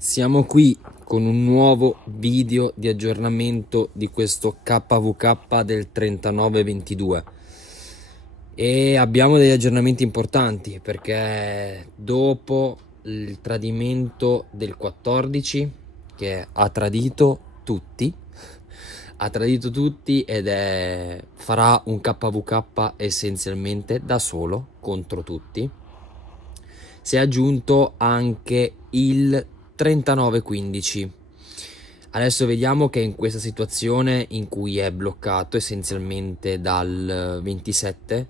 Siamo qui con un nuovo video di aggiornamento di questo KVK del 3922 e abbiamo degli aggiornamenti importanti perché dopo il tradimento del 14 che ha tradito tutti farà un KVK essenzialmente da solo contro tutti. Si è aggiunto anche il 3915. Adesso vediamo che in questa situazione in cui è bloccato essenzialmente dal 27,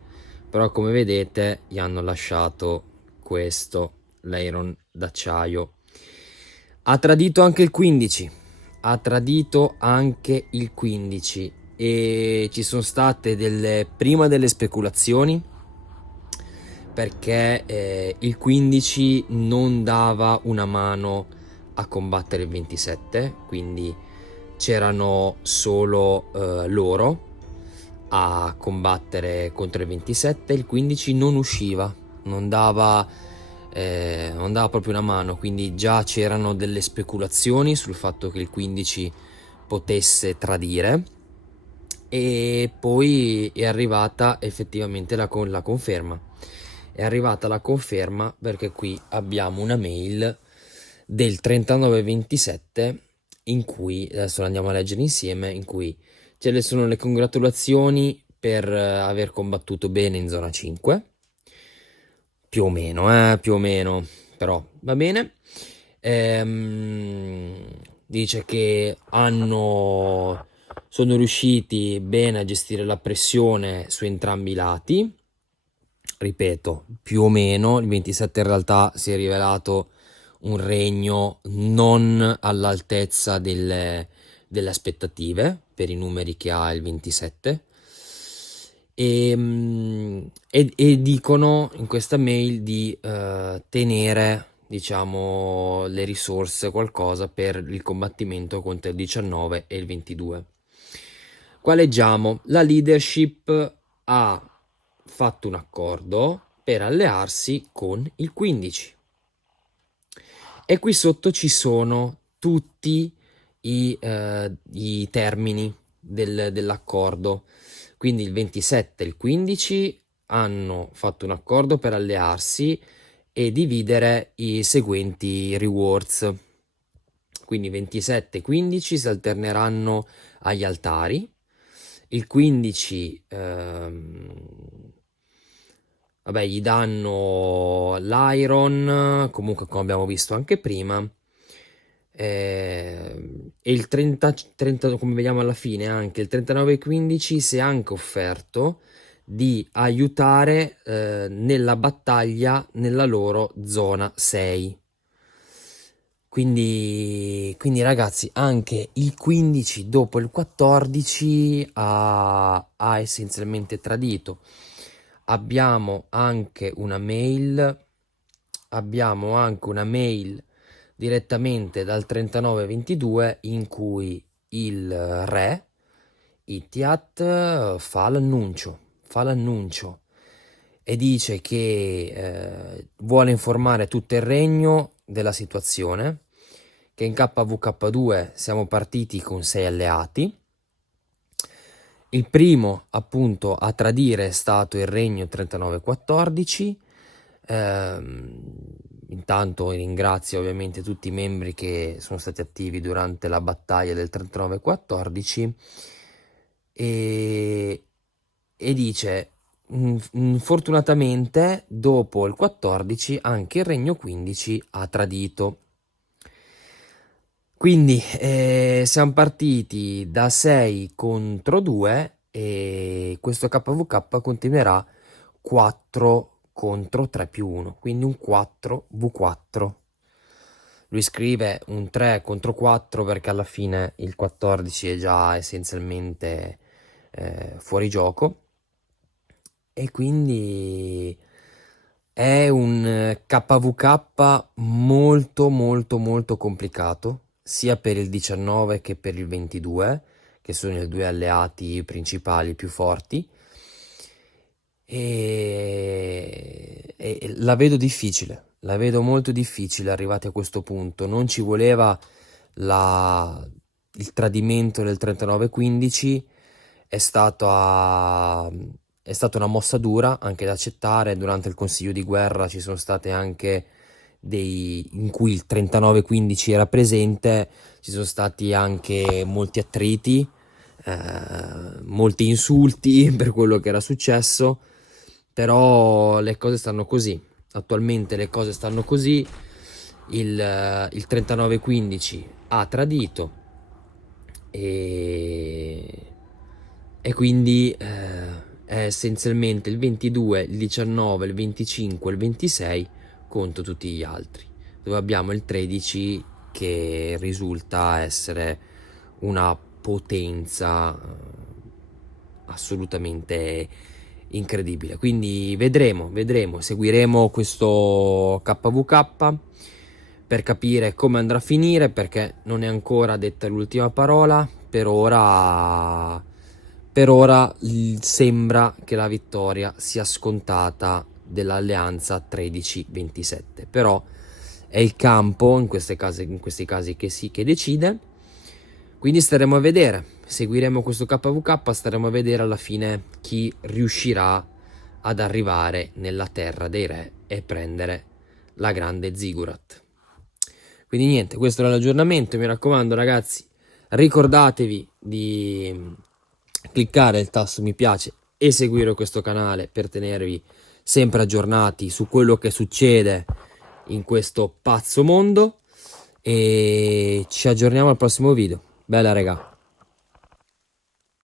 però come vedete gli hanno lasciato questo l'Iron d'acciaio. Ha tradito anche il 15, e ci sono state prima delle speculazioni perché il 15 non dava una mano a combattere il 27, quindi c'erano solo loro a combattere contro il 27. Il 15 non usciva, non dava proprio una mano, quindi già c'erano delle speculazioni sul fatto che il 15 potesse tradire, e poi è arrivata effettivamente la conferma. È arrivata la conferma perché qui abbiamo una mail del 3927 in cui, adesso la andiamo a leggere insieme, in cui ce ne sono le congratulazioni per aver combattuto bene in zona 5, più o meno, però va bene. Dice che sono riusciti bene a gestire la pressione su entrambi i lati. Ripeto, più o meno, il 27 in realtà si è rivelato un regno non all'altezza delle aspettative per i numeri che ha il 27. E dicono in questa mail di tenere, diciamo, le risorse, qualcosa per il combattimento contro il 19 e il 22. Qua leggiamo: la leadership ha fatto un accordo per allearsi con il 15, e qui sotto ci sono tutti i termini dell'accordo. Quindi il 27 e il 15 hanno fatto un accordo per allearsi e dividere i seguenti rewards. Quindi 27 e 15 si alterneranno agli altari. Il 15 vabbè, gli danno l'iron, comunque come abbiamo visto anche prima. E il 30, come vediamo alla fine, anche il 39-15 si è anche offerto di aiutare nella battaglia nella loro zona 6. Quindi ragazzi, anche il 15 dopo il 14 ha essenzialmente tradito. Abbiamo anche una mail direttamente dal 3922 in cui il re Itiat fa l'annuncio e dice che vuole informare tutto il regno della situazione, che in KVK2 siamo partiti con 6 alleati. Il primo appunto a tradire è stato il regno 3914. Intanto ringrazio ovviamente tutti i membri che sono stati attivi durante la battaglia del 3914 e dice: fortunatamente dopo il 14 anche il regno 15 ha tradito. Quindi siamo partiti da 6 contro 2 e questo KVK continuerà 4 contro 3 più 1, quindi un 4v4. Lui scrive un 3 contro 4 perché alla fine il 14 è già essenzialmente fuori gioco, e quindi è un KVK molto molto molto complicato, sia per il 19 che per il 22, che sono i due alleati principali più forti, e la vedo difficile. La vedo molto difficile arrivati a questo punto. Non ci voleva il tradimento del 39-15, è stata una mossa dura anche da accettare. Durante il Consiglio di guerra ci sono state anche in cui il 39-15 era presente, ci sono stati anche molti attriti, molti insulti per quello che era successo, però le cose stanno così. Attualmente le cose stanno così, il 39-15 ha tradito e quindi è essenzialmente il 22, il 19, il 25, il 26 contro tutti gli altri, dove abbiamo il 13 che risulta essere una potenza assolutamente incredibile. Quindi vedremo, seguiremo questo KVK per capire come andrà a finire, perché non è ancora detta l'ultima parola. Per ora sembra che la vittoria sia scontata dell'alleanza 13-27, però è il campo in questi casi che decide. Quindi staremo a vedere, seguiremo questo KVK, staremo a vedere alla fine chi riuscirà ad arrivare nella terra dei re e prendere la grande Ziggurat. Quindi niente, questo era l'aggiornamento. Mi raccomando ragazzi, ricordatevi di cliccare il tasto mi piace e seguire questo canale per tenervi sempre aggiornati su quello che succede in questo pazzo mondo, e ci aggiorniamo al prossimo video. Bella raga.